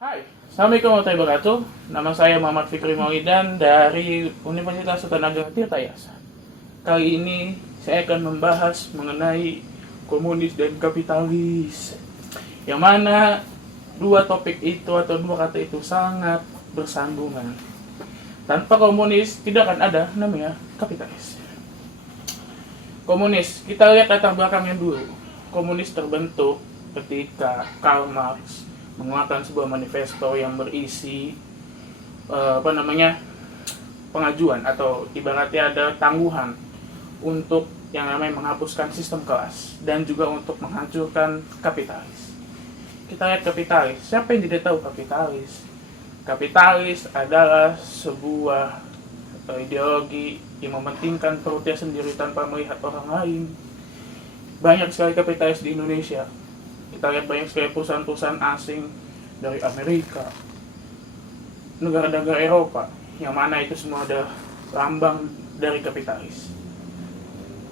Hai, Assalamualaikum warahmatullahi wabarakatuh. Nama saya Muhammad Fikri Maulidan dari Universitas Tenaga Tirtayasa. Kali ini saya akan membahas mengenai komunis dan kapitalis. Yang mana dua topik itu atau dua kata itu sangat bersambungan. Tanpa komunis tidak akan ada namanya kapitalis. Komunis, kita lihat latar belakangnya dulu. Komunis terbentuk ketika Karl Marx mengeluarkan sebuah manifesto yang berisi pengajuan atau ibaratnya ada tangguhan untuk yang namanya menghapuskan sistem kelas dan juga untuk menghancurkan kapitalis. Kita lihat kapitalis. Siapa yang tidak tahu kapitalis? Kapitalis adalah sebuah ideologi yang mementingkan perutnya sendiri tanpa melihat orang lain. Banyak sekali kapitalis di Indonesia. Kita lihat banyak sekali perusahaan-perusahaan asing dari Amerika, negara-negara Eropa, yang mana itu semua ada lambang dari kapitalis.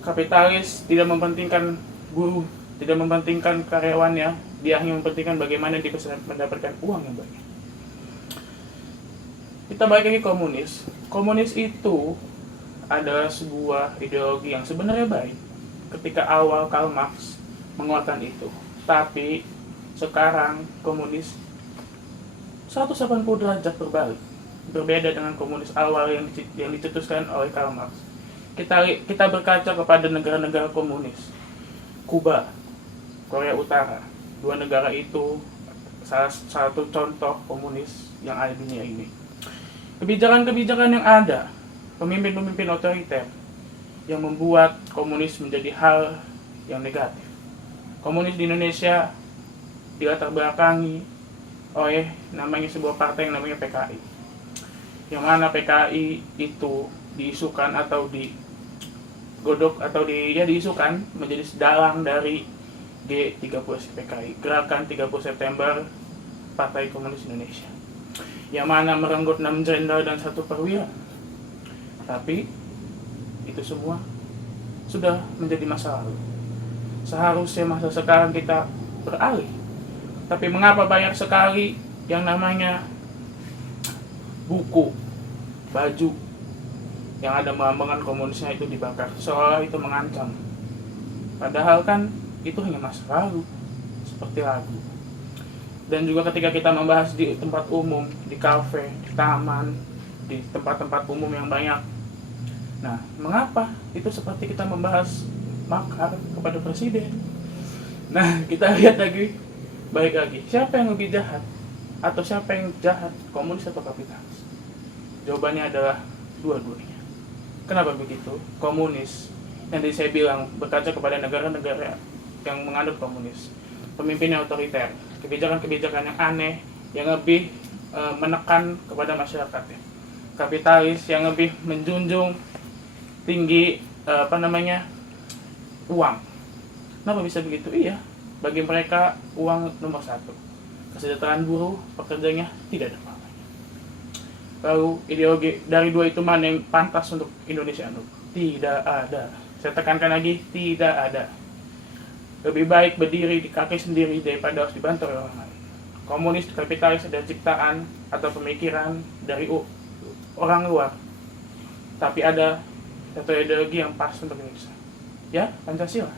Kapitalis tidak mementingkan guru, tidak mementingkan karyawannya, dia hanya mementingkan bagaimana dia bisa mendapatkan uang yang banyak. Kita balik lagi komunis. Komunis itu adalah sebuah ideologi yang sebenarnya baik ketika awal Karl Marx mengeluarkan itu. Tapi sekarang komunis 180 derajat berbalik. Berbeda dengan komunis awal yang dicetuskan oleh Karl Marx. Kita berkaca kepada negara-negara komunis. Kuba, Korea Utara. Dua negara itu salah satu contoh komunis yang ada di dunia ini. Kebijakan-kebijakan yang ada, pemimpin-pemimpin otoriter yang membuat komunis menjadi hal yang negatif. Komunis di Indonesia dilatar belakangi oleh namanya sebuah partai yang namanya PKI. Yang mana PKI itu diisukan atau digodok atau diisukan menjadi dalang dari G30 PKI, Gerakan 30 September Partai Komunis Indonesia. Yang mana merenggut 6 jenderal dan 1 perwira. Tapi itu semua sudah menjadi masa lalu. Seharusnya masa sekarang kita beralih. Tapi mengapa banyak sekali yang namanya buku, baju yang ada melambangkan komunisnya itu dibakar, seolah itu mengancam. Padahal kan itu hanya masa lalu, seperti lagu. Dan juga ketika kita membahas di tempat umum, di kafe, di taman, di tempat-tempat umum yang banyak. Nah, mengapa itu seperti kita membahas makar kepada presiden? Nah, kita lihat lagi, balik lagi, siapa yang lebih jahat? Atau siapa yang jahat, komunis atau kapitalis? Jawabannya adalah dua-duanya. Kenapa begitu? Komunis, yang tadi saya bilang, berkaca kepada negara-negara yang menganut komunis, pemimpinnya otoriter, kebijakan-kebijakan yang aneh, yang lebih menekan kepada masyarakatnya. Kapitalis yang lebih menjunjung tinggi uang. Kenapa bisa begitu? Iya, bagi mereka uang nomor 1. Kesejahteraan buruh, pekerjanya tidak ada apa-apa. Lalu ideologi dari dua itu mana yang pantas untuk Indonesia? Tidak ada. Saya tekankan lagi, tidak ada. Lebih baik berdiri di kaki sendiri daripada harus dibantu oleh orang lain. Komunis, kapitalis adalah ciptaan atau pemikiran dari orang luar. Tapi ada satu ideologi yang pas untuk Indonesia. Ya, Pancasila.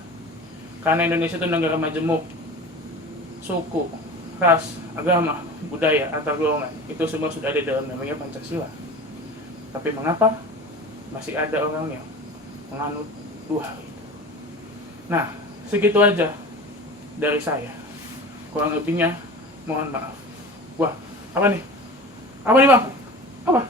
Karena Indonesia itu negara majemuk, suku, ras, agama, budaya, antar golongan, itu semua sudah ada dalam namanya Pancasila. Tapi mengapa masih ada orang yang menganut dua hal itu? Nah, segitu aja dari saya. Kurang lebihnya mohon maaf. Wah, apa nih? Apa nih, Bang? Apa?